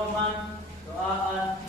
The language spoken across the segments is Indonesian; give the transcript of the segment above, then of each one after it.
Roman doaan.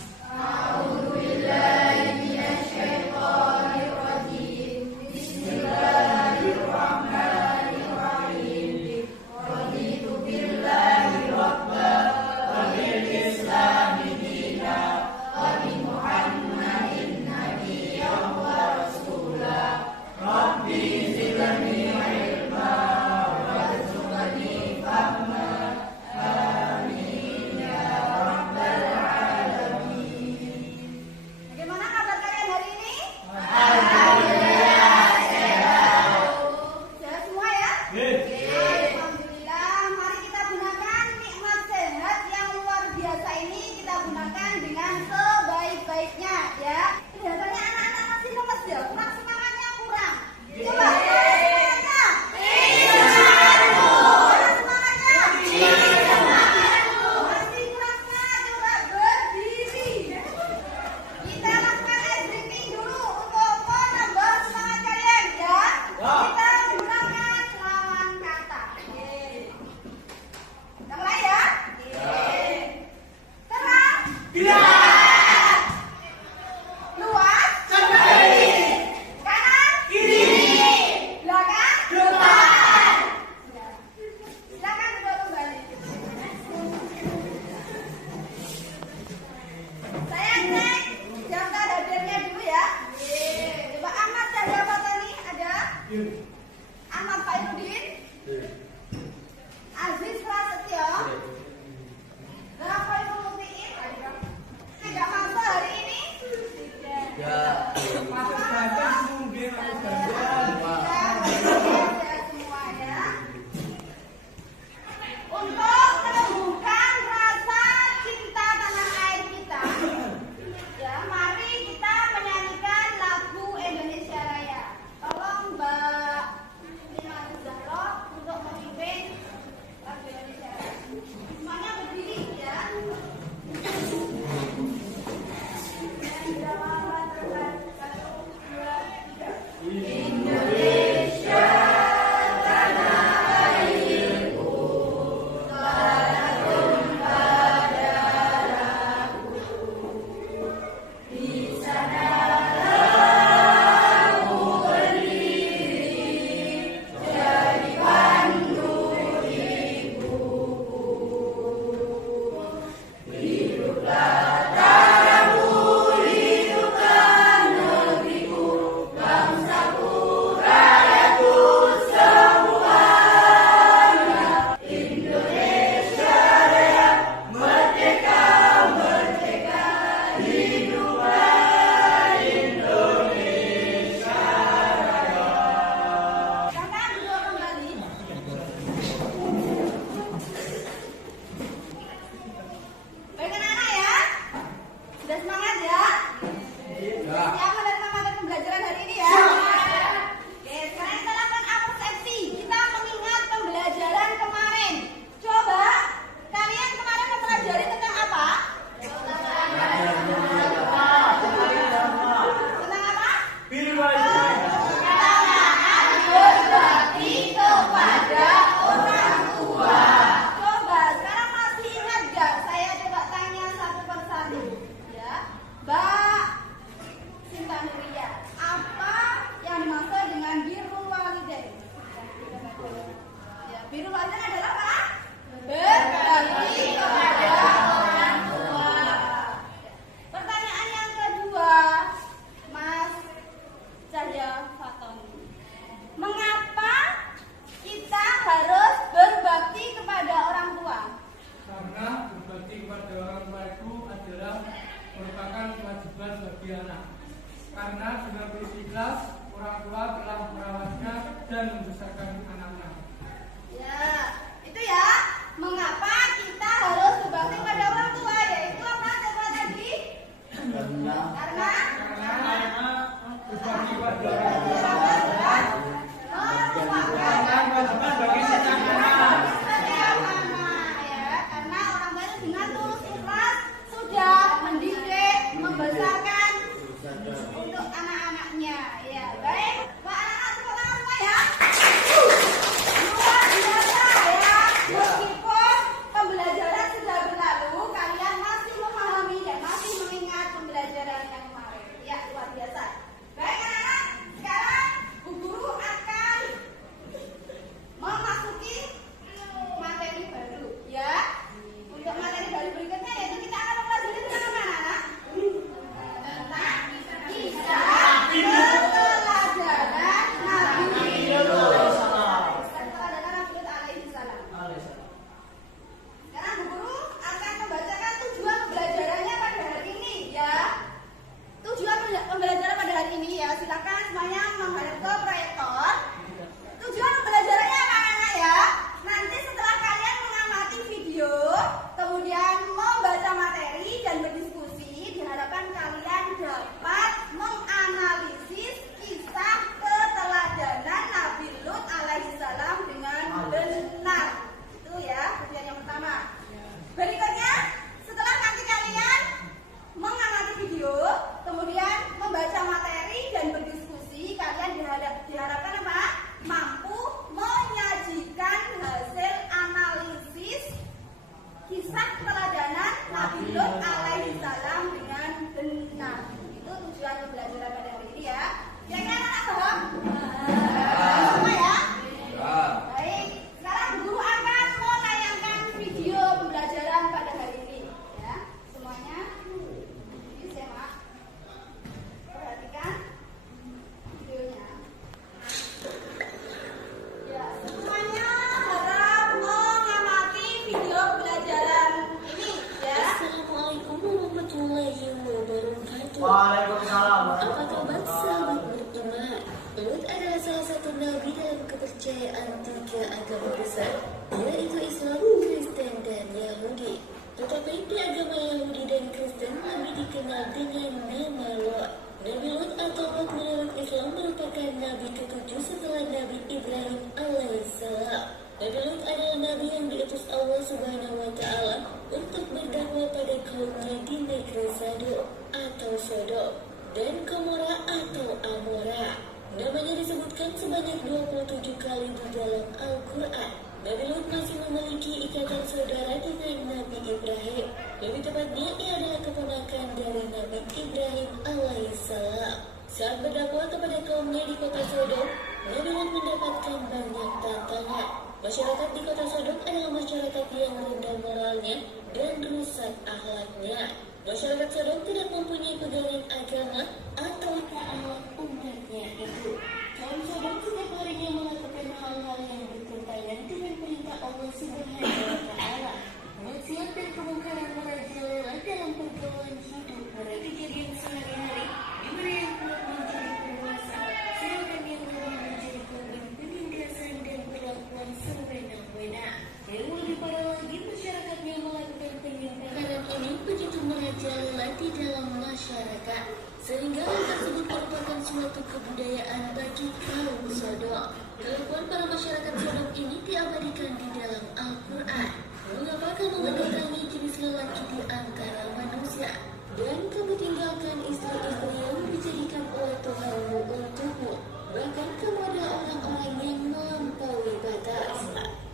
Subhanahu wa Ta'ala untuk berdakwah pada kaumnya di negeri Sodom atau Sodom dan Gomora atau Amora. Namanya disebutkan sebanyak 27 kali di dalam Al-Quran. Nabi Lut masih memiliki ikatan saudara dengan Nabi Ibrahim. Lebih tepatnya, ia adalah keponakan dari Nabi Ibrahim alaihissalam. Saat berdakwah kepada kaumnya di kota Sodom, Nabi Lut mendapatkan banyak tantangan. Masyarakat di kota Sodom adalah masyarakat yang rendah moralnya dan rusak akhlaknya. Masyarakat Sodom tidak mempunyai pegangan agama atau taat umatnya itu. Kaum Sodom setiap harinya melakukan hal-hal yang bertentangan dengan perintah Allah Subhanahu wa Ta'ala. Maksiat dan kemungkaran merajalela dalam pergaulan hidup mereka. Kejadian sehari-hari di mana yang kuat menjadi penguasa, sedangkan yang lemah menjadi korban penindasan dan perlakuan sewenang-wenang. Yang lebih parah lagi, masyarakatnya melakukan penyimpangan ini begitu merajalela di dalam masyarakat, sehingga hal tersebut merupakan suatu kebudayaan bagi kaum Sodom. Kelakuan para masyarakat Sodom ini diabadikan di dalam Al-Quran. Mengapa kamu mendatangi jenis lelaki di antara manusia, dan kamu tinggalkan istri-istri yang dijadikan oleh Tuhanmu untukmu? Bahkan kamu adalah orang-orang yang melampaui batas.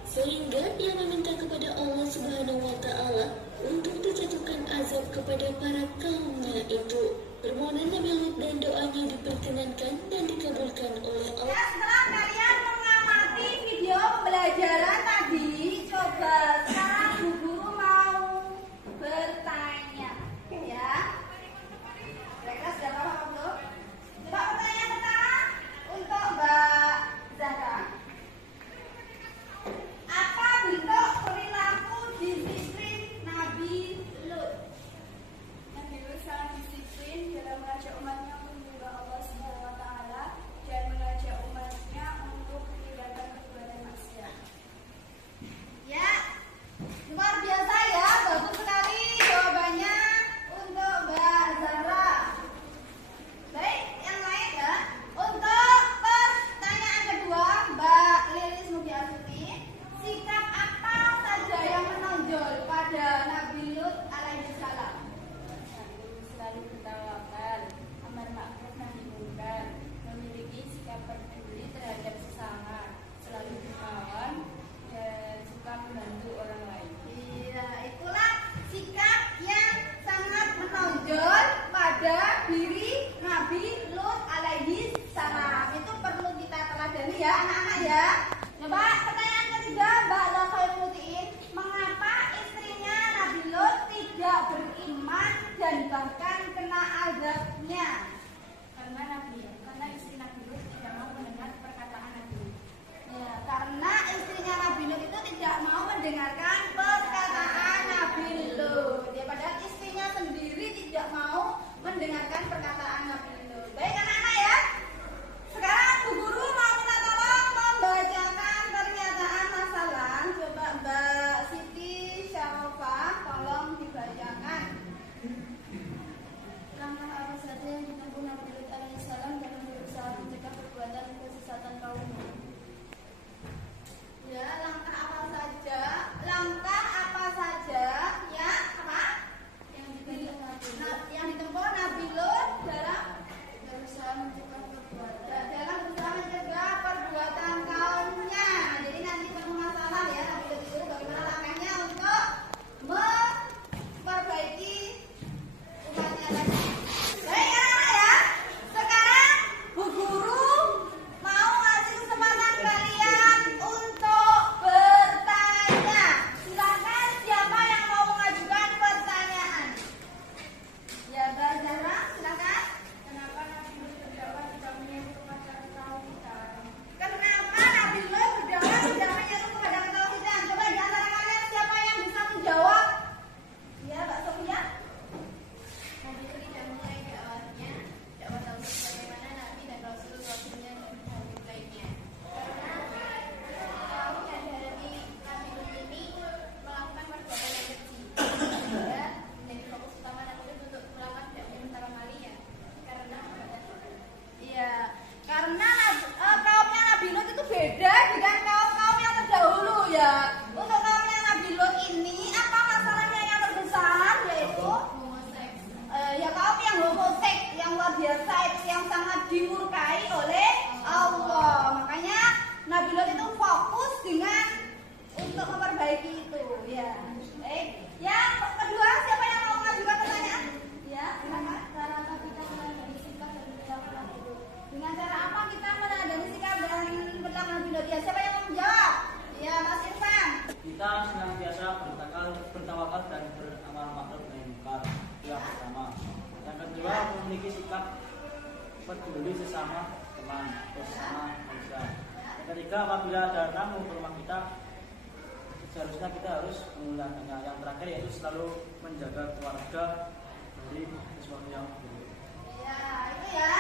Sehingga ia meminta kepada Allah Subhanahu wa Ta'ala untuk dijatuhkan azab kepada para kaumnya itu. Permohonan Nabi Lut dan doanya diperkenankan dan dikabulkan oleh Allah. Setelah kalian mengamati video pembelajaran tadi, Yang kedua, siapa yang mau mengajukan pertanyaan? Ya, silakan. Cara apa kita meneladani sikap dan perilaku itu? Dengan cara apa kita meneladani sikap dan perilaku Nabi Daud? Ya, siapa yang mau menjawab? Ya, Mas Irfan. Kita senantiasa bertawakal dan beramal ma'ruf nahi munkar. Itu yang pertama. Yang kedua, memiliki sikap peduli sesama teman atau sesama manusia. Yang ketiga, apabila ada tamu ke rumah kita, seharusnya kita harus menggunakannya. Yang terakhir yaitu selalu menjaga keluarga dari sesuatu yang buruk. Ya, itu ya.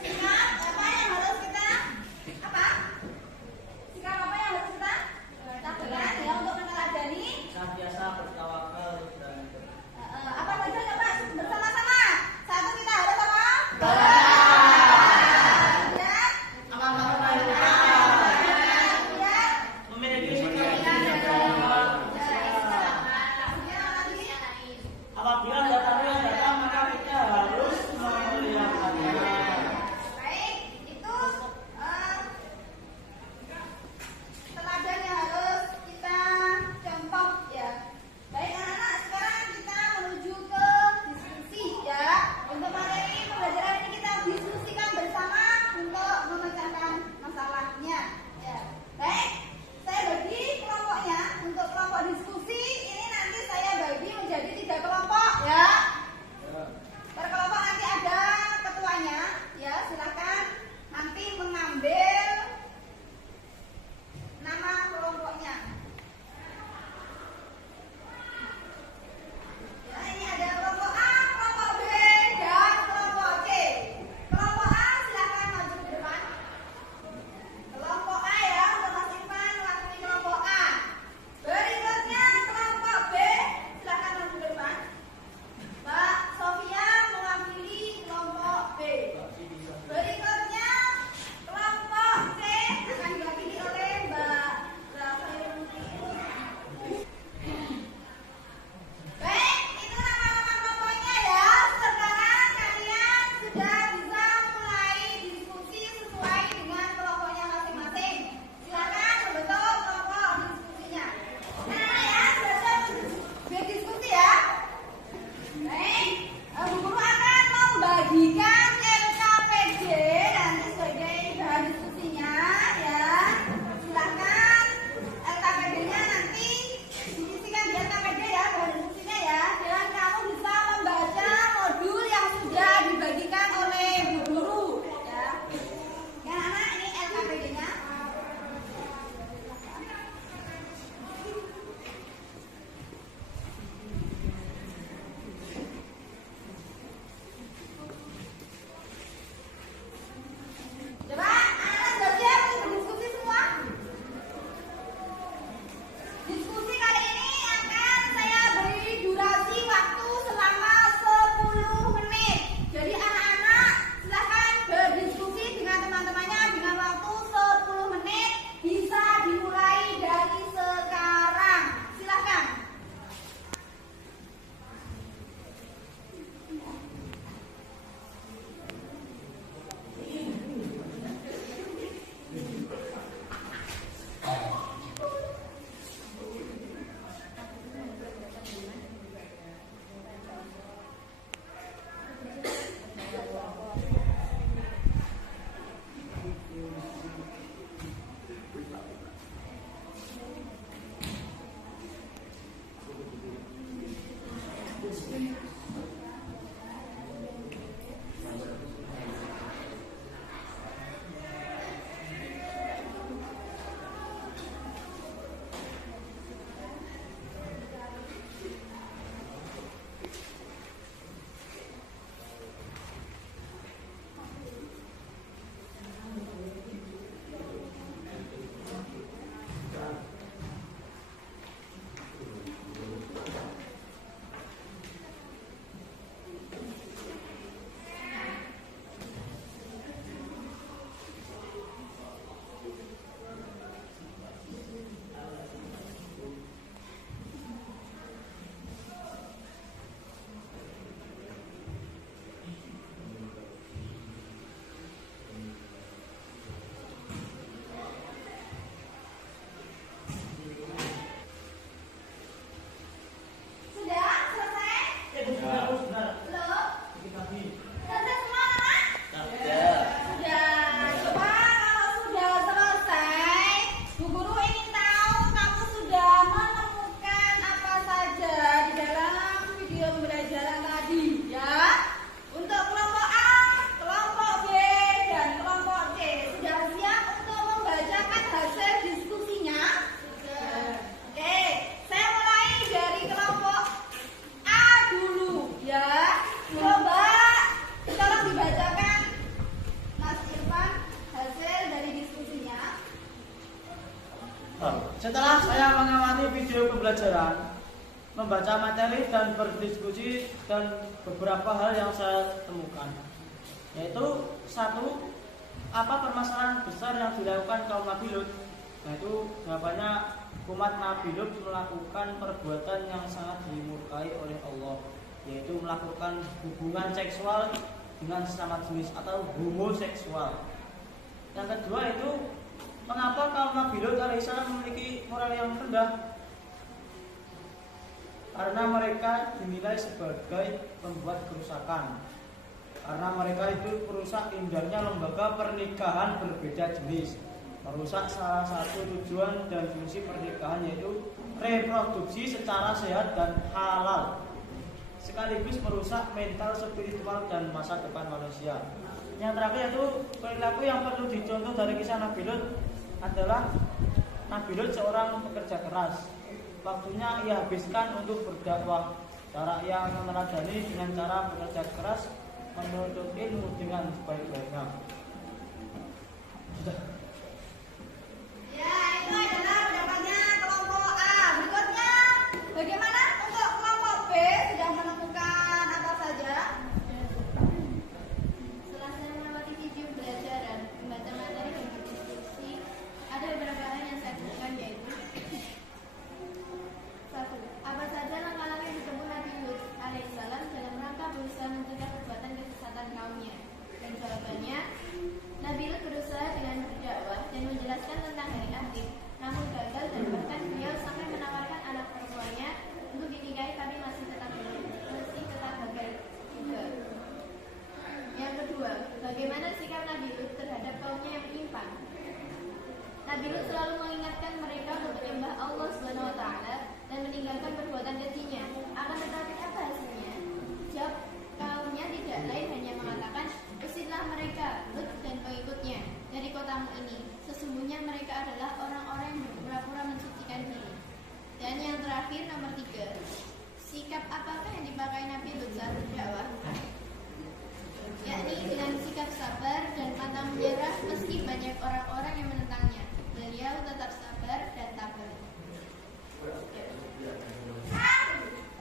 Sikap apa yang harus kita apa? Sikap apa yang harus kita lakukan ya untuk meneladani? Senantiasa bertawakal dan Apa saja ya Pak? Bersama-sama. Satu kita harus apa? Ya. amal ma'ruf nahi munkar. Ya. Memiliki sikap bertawakal. Apabila ada tamu yang datang, maka kita harus memuliakannya. Baik. pembelajaran, membaca materi dan berdiskusi dan beberapa hal yang saya temukan, yaitu satu, apa permasalahan besar yang dilakukan kaum Nabi Lut? Yaitu jawabannya umat Nabi Lut melakukan perbuatan yang sangat dimurkai oleh Allah, yaitu melakukan hubungan seksual dengan sesama jenis atau homoseksual. Yang kedua itu, mengapa kaum Nabi Lut alaihissalam memiliki moral yang rendah? Karena mereka dinilai sebagai pembuat kerusakan. Karena mereka itu merusak indahnya lembaga pernikahan berbeda jenis, merusak salah satu tujuan dan fungsi pernikahan, yaitu reproduksi secara sehat dan halal, sekaligus merusak mental, spiritual, dan masa depan manusia. Yang terakhir yaitu perilaku yang perlu dicontoh dari kisah Nabi Lut adalah Nabi Lut seorang pekerja keras. Waktunya ia habiskan untuk berdakwah. Cara ia meneladani dengan cara bekerja keras, menuntut ilmu dengan sebaik-baiknya. Sudah. Ya, itu adalah pendapatnya kelompok A. Berikutnya, bagaimana untuk kelompok B? Sudah menemukan apa saja? Setelah saya melewati video belajar dan membaca materi dan berdiskusi, ada beberapa hal yang saya temukan, yaitu satu, apa saja langkah-langkah yang ditempuh Nabi Lut alaihissalam dalam rangka berusaha mencegah perbuatan kesesatan kaumnya? Dan jawabannya, Nabi Lut berusaha dengan berdakwah dan menjelaskan tentang hari akhir, namun gagal dan bahkan beliau sampai menawarkan anak perempuannya untuk dinikahi, tapi masih tetap gagal juga. Yang kedua, bagaimana sikap Nabi Lut terhadap kaumnya yang menyimpang? Nabi Lut selalu mengingatkan mereka untuk menyembah Allah Subhanahu wa taala dan meninggalkan perbuatan kejinya. Akan tetapi apa hasilnya? Jawab kaumnya tidak lain hanya mengatakan, "Usirlah mereka, Lut dan pengikutnya, dari kotamu ini. Sesungguhnya mereka adalah orang-orang yang berpura-pura mensucikan diri." Dan yang terakhir, nomor 3, sikap apakah yang dipakai Nabi Lut saat berdakwah? Yakni dengan sikap sabar dan pantang menyerah meski banyak orang-orang yang menentangnya. Beliau tetap sabar dan tabah.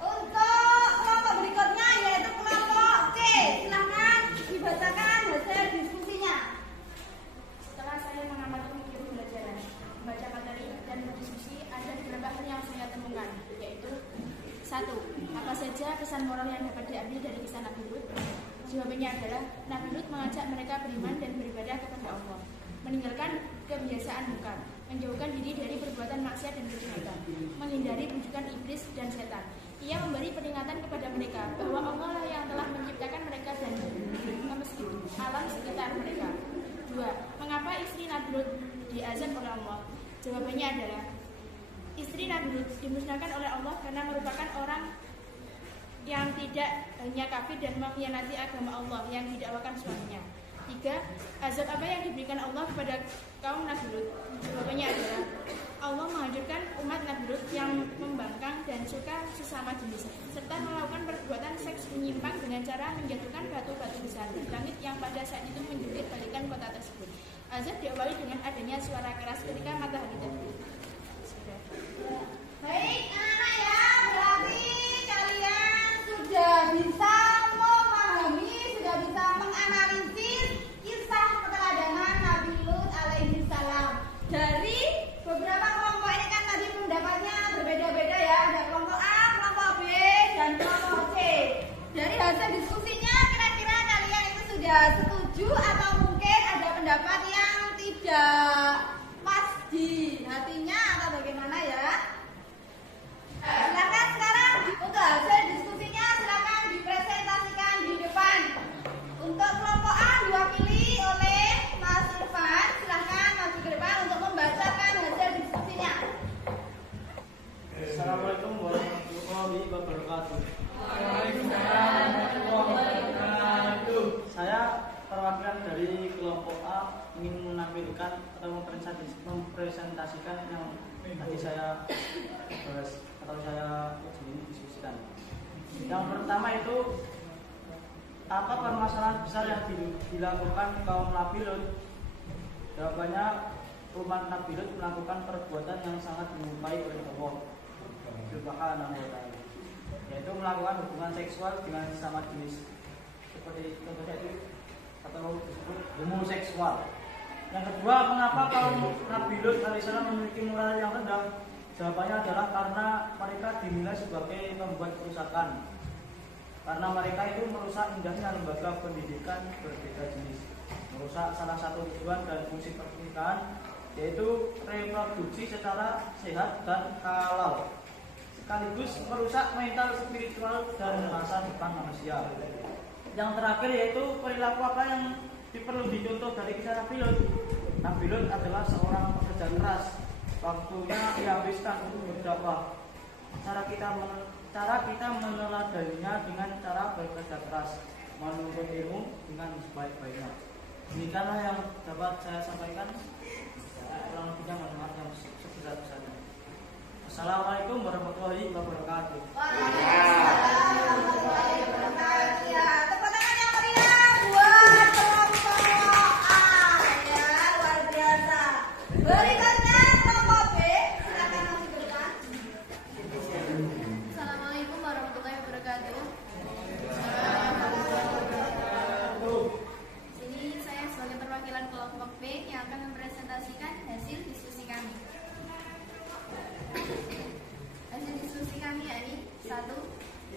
Untuk kelompok berikutnya yaitu kelompok C. Silahkan dibacakan hasil diskusinya. Setelah saya mengamati video pembelajaran, membaca materi dan berdiskusi, ada beberapa hal yang saya temukan, yaitu satu, apa saja pesan moral yang dapat diambil dari kisah Nabi Lut? Jawabannya adalah Nabi Lut mengajak mereka beriman dan beribadah kepada Allah, meninggalkan kebiasaan mungkar, menjauhkan diri dari perbuatan maksiat dan kejahatan, menghindari rujukan iblis dan setan. Ia memberi peringatan kepada mereka bahwa Allah lah yang telah menciptakan mereka dan alam sekitar mereka. 2. Mengapa istri Nabi Lut diazab oleh Allah? Jawabannya adalah istri Nabi Lut dimusnahkan oleh Allah karena merupakan orang yang tidak hanya kafir dan mengkhianati agama Allah yang didakwakan suaminya. 3. Azab apa yang diberikan Allah kepada kaum Nabi Lut? Jawabannya adalah Allah menghancurkan umat Nabi Lut yang membangkang dan suka sesama jenis, serta melakukan perbuatan seks menyimpang dengan cara menjatuhkan batu-batu besar di langit yang pada saat itu menjulur balikan kota tersebut. Azab diawali dengan adanya suara keras ketika matahari terbit. Baik, anak-anak ya, berarti kalian sudah bisa memahami, sudah bisa menganalisis kisah keteladanan Nabi Lut alaihi salam. Dari beberapa kelompok ini kan tadi pendapatnya berbeda-beda ya, ada kelompok A, kelompok B, dan kelompok C. Dari hasil diskusinya kira-kira kalian itu sudah setuju atau mungkin ada pendapat yang tidak pas di hatinya atau bagaimana ya? Silakan sekarang untuk hasil diskusinya silakan dipresentasikan di depan. Untuk kelompok A diwakili oleh Mas Irfan, silakan maju ke depan untuk membacakan hasil diskusinya. Assalamualaikum warahmatullahi wabarakatuh. Saya perwakilan dari kelompok A ingin menampilkan atau mempresentasikan yang tadi saya bahas atau saya diskusikan. Yang pertama itu, apa permasalahan besar yang dilakukan kaum Nabi Lut? Jawabannya, umat Nabi Lut melakukan perbuatan yang sangat dimurkai oleh Allah, Subhanahu wa ta'ala, yaitu melakukan hubungan seksual dengan sesama jenis, seperti contohnya itu atau disebut homoseksual. Yang kedua, mengapa kaum Nabi Lut alaihissalam memiliki moral yang rendah? Jawabannya adalah karena mereka dinilai sebagai pembuat kerusakan, karena mereka itu merusak indahnya lembaga pendidikan berbeda jenis, merusak salah satu tujuan dan fungsi pernikahan, yaitu reproduksi secara sehat dan halal, sekaligus merusak mental, spiritual, dan masa depan manusia. Yang terakhir yaitu perilaku apa yang perlu dicontoh dari kisah Nabi Lut. Nabi Lut adalah seorang pekerja keras, waktunya dihabiskan untuk berdakwah. Cara kita meneladaninya dengan cara bekerja keras, menuntut ilmu dengan sebaik-baiknya. Demikianlah yang dapat saya sampaikan. Kurang lebihnya mohon maaf yang sebesar-besarnya. Assalamualaikum warahmatullahi wabarakatuh. Waalaikumsalam warahmatullahi wabarakatuh. Ya, tepuk tangan yang meriah buat kelompok A. Ya, luar biasa. Berikutnya kelompok B. Silakan masuk ke depan. Assalamualaikum warahmatullahi wabarakatuh. Ini saya sebagai perwakilan kelompok B yang akan mempresentasikan hasil diskusi kami. Hasil diskusi kami yakni 1.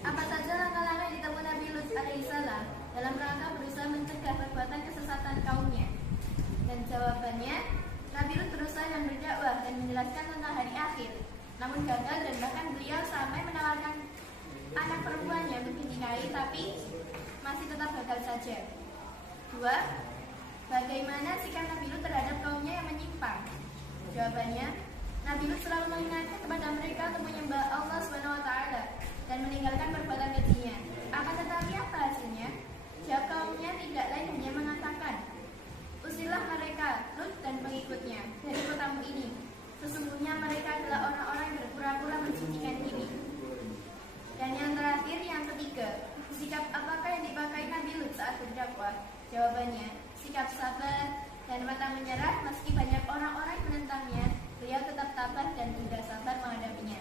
Apa saja langkah-langkah yang ditempuh Nabi Lut alaihissalam dalam rangka berusaha mencegah perbuatan kesesatan kaumnya? Dan jawabannya, Nabi Lut berusaha dan berdakwah dan menjelaskan tentang hari akhir, namun gagal dan bahkan beliau sampai menawarkan anak perempuannya untuk dinikahi, tapi masih tetap gagal saja. 2. Bagaimana sikap Nabi Lut terhadap kaumnya yang menyimpang? Jawabannya, Nabi Lut selalu mengingatkan kepada mereka untuk menyembah Allah SWT dan meninggalkan perbuatan kejinya. Akan tetapi apa hasilnya? Jawab kaumnya tidak lain hanya mengatakan, usirlah mereka, Lut dan pengikutnya, dari kotamu ini. Sesungguhnya mereka adalah orang-orang yang berpura-pura mensucikan diri. Dan yang terakhir, yang ketiga, sikap apakah yang dipakai Nabi Lut saat berdakwah? Jawabannya, sikap sabar dan pantang menyerah. Meski banyak orang-orang yang menentangnya, beliau tetap tabah dan tidak sabar menghadapinya.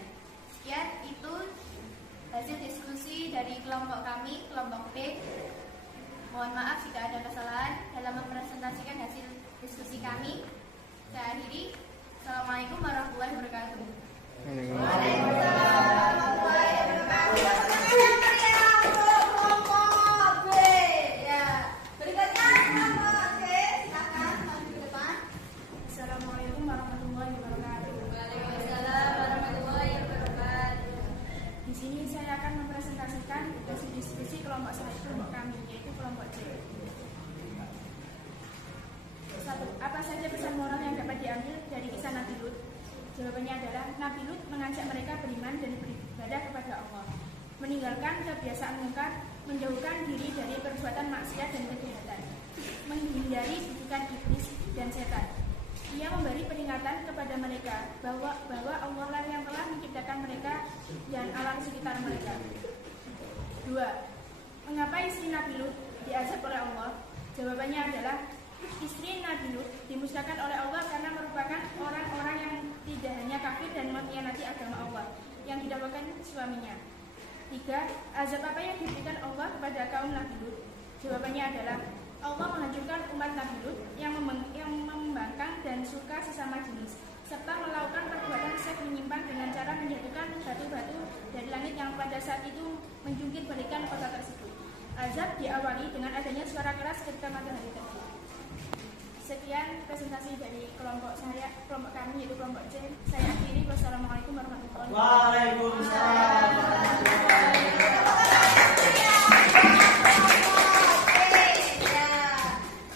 Sekian itu hasil diskusi dari kelompok kami, kelompok B. Mohon maaf jika ada kesalahan dalam mempresentasikan hasil diskusi kami. Saya akhiri. Assalamualaikum warahmatullahi wabarakatuh. Waalaikumsalam warahmatullahi wabarakatuh. Kelompok B. Ya. Berikutnya kelompok C. Silakan maju ke depan. Assalamualaikum warahmatullahi wabarakatuh. Waalaikumsalam warahmatullahi wabarakatuh. Di sini saya akan mempresentasikan hasil diskusi kelompok kami, yaitu kelompok C. 1. Apa saja pesan moral yang dapat diambil dari kisah Nabi Lut? Jawabannya adalah Nabi Lut mengajak mereka beriman dan beribadah kepada Allah, meninggalkan kebiasaan mungkar, menjauhkan diri dari perbuatan maksiat dan kejahatan, menghindari didikan iblis dan setan. Ia memberi peringatan kepada mereka bahwa Allah lah yang telah menciptakan mereka dan alam sekitar mereka. 2. Mengapa istri Nabi Lut diazab oleh Allah? Jawabannya adalah istri Nabi Lut dimusnahkan oleh Allah karena merupakan orang-orang yang tidak hanya kafir dan mengkhianati agama Allah yang didakwakan suaminya. 3. Azab apa yang diberikan Allah kepada kaum Nabi Lut? Jawabannya adalah Allah menghancurkan umat Nabi Lut yang membangkang dan suka sesama jenis, serta melakukan perbuatan seks menyimpang dengan cara menjatuhkan batu-batu dari langit yang pada saat itu menjungkir balikan kota tersebut. Azab diawali dengan adanya suara keras ketika matahari terbit. Sekian presentasi dari kelompok kami yaitu kelompok C. Saya akhiri. Wassalamualaikum warahmatullahi wabarakatuh. Waalaikumsalam warahmatullahi wabarakatuh.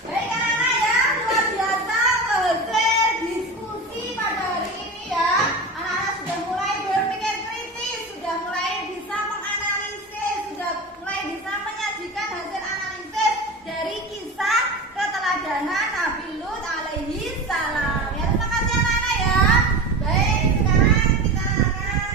Baik anak-anak ya, luar biasa hasil diskusi pada hari ini ya. Anak-anak sudah mulai berpikir kritis, sudah mulai bisa menganalisis, sudah mulai bisa menyajikan hasil analisis dari kisah keteladanan Nabi Lut alaihi salam. Ya, terima kasih anak-anak ya. Baik, sekarang kita akan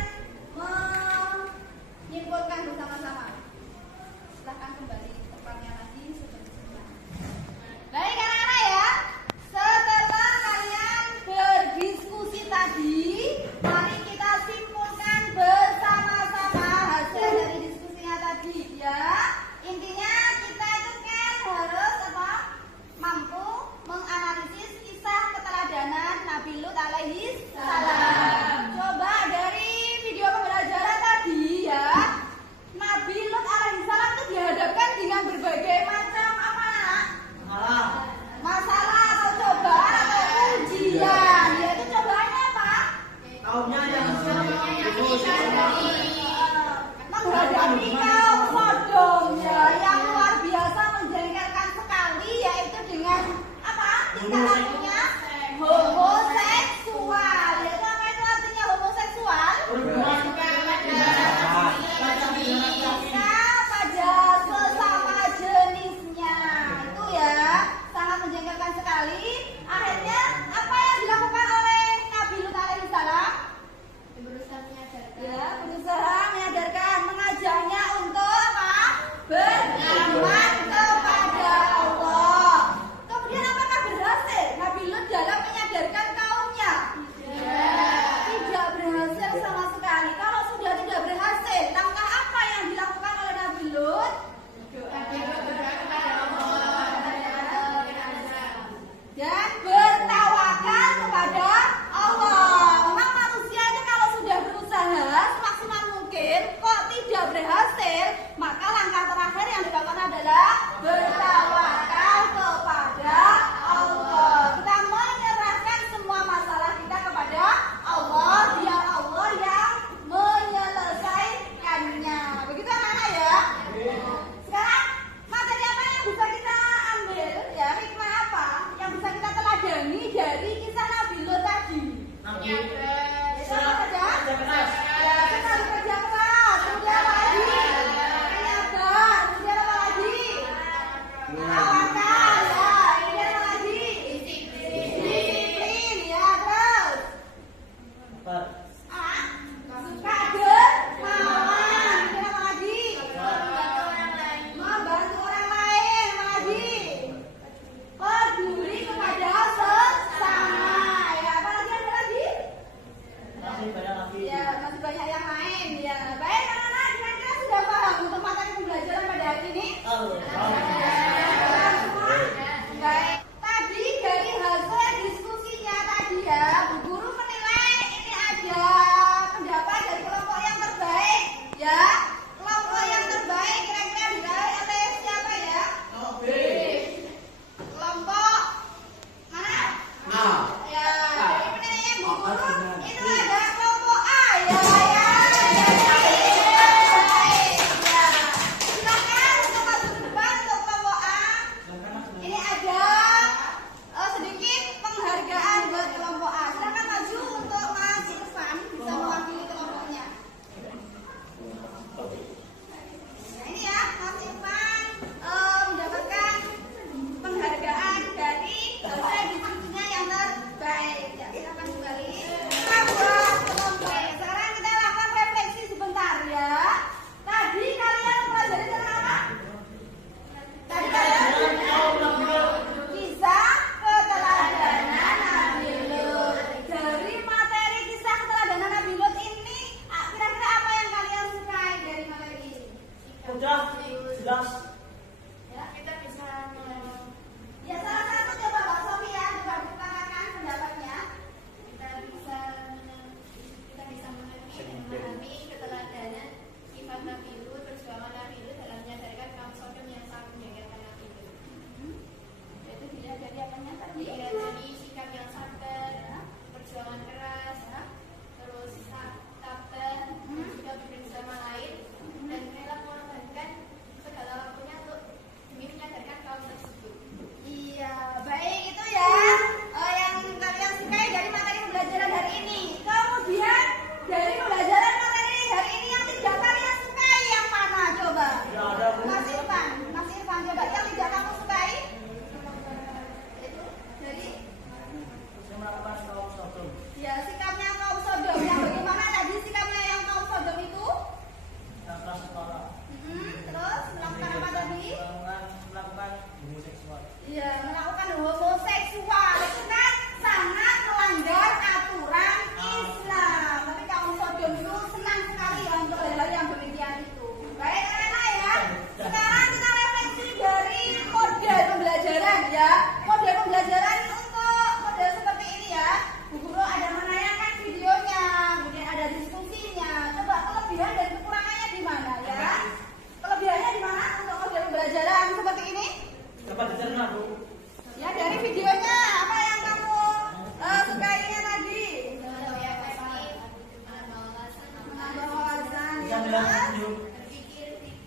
melihat video.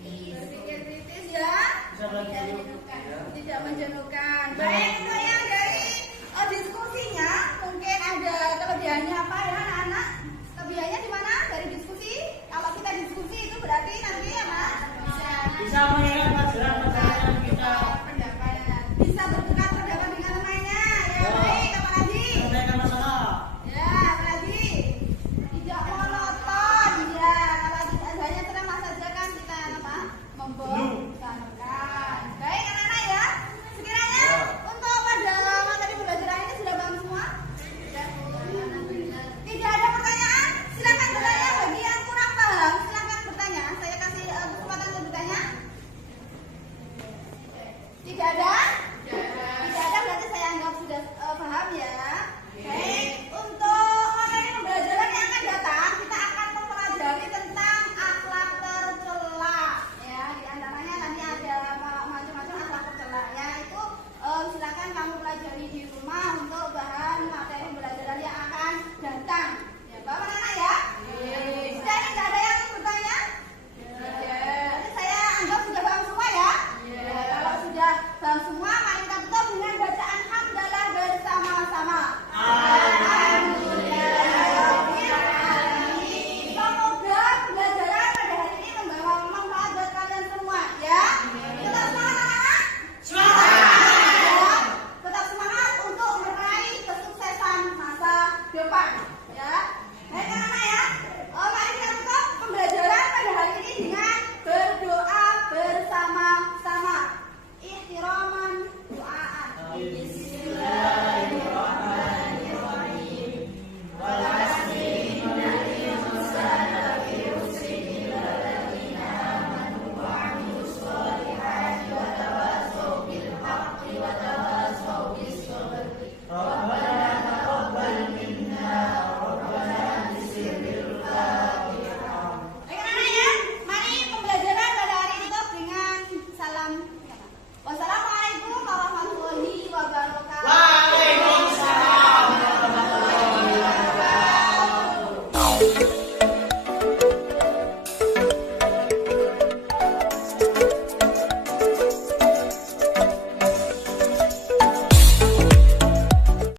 Berpikir kritis ya. Bisa melihat video. Tidak menjenuhkan. Baik, untuk yang dari diskusinya mungkin ada kelebihannya apa ya anak-anak? Kelebihannya di mana dari diskusi? Kalau kita diskusi itu berarti nanti ya mas Bisa mengingat pelajaran yang kita pendapat, bisa bertukar pendapat dengan temannya. Ya baik, apa lagi? selesaikan masalah. Ya, apa lagi? Tidak monoton ya. Kalau hanya ceramah saja kan kita apa? Membuat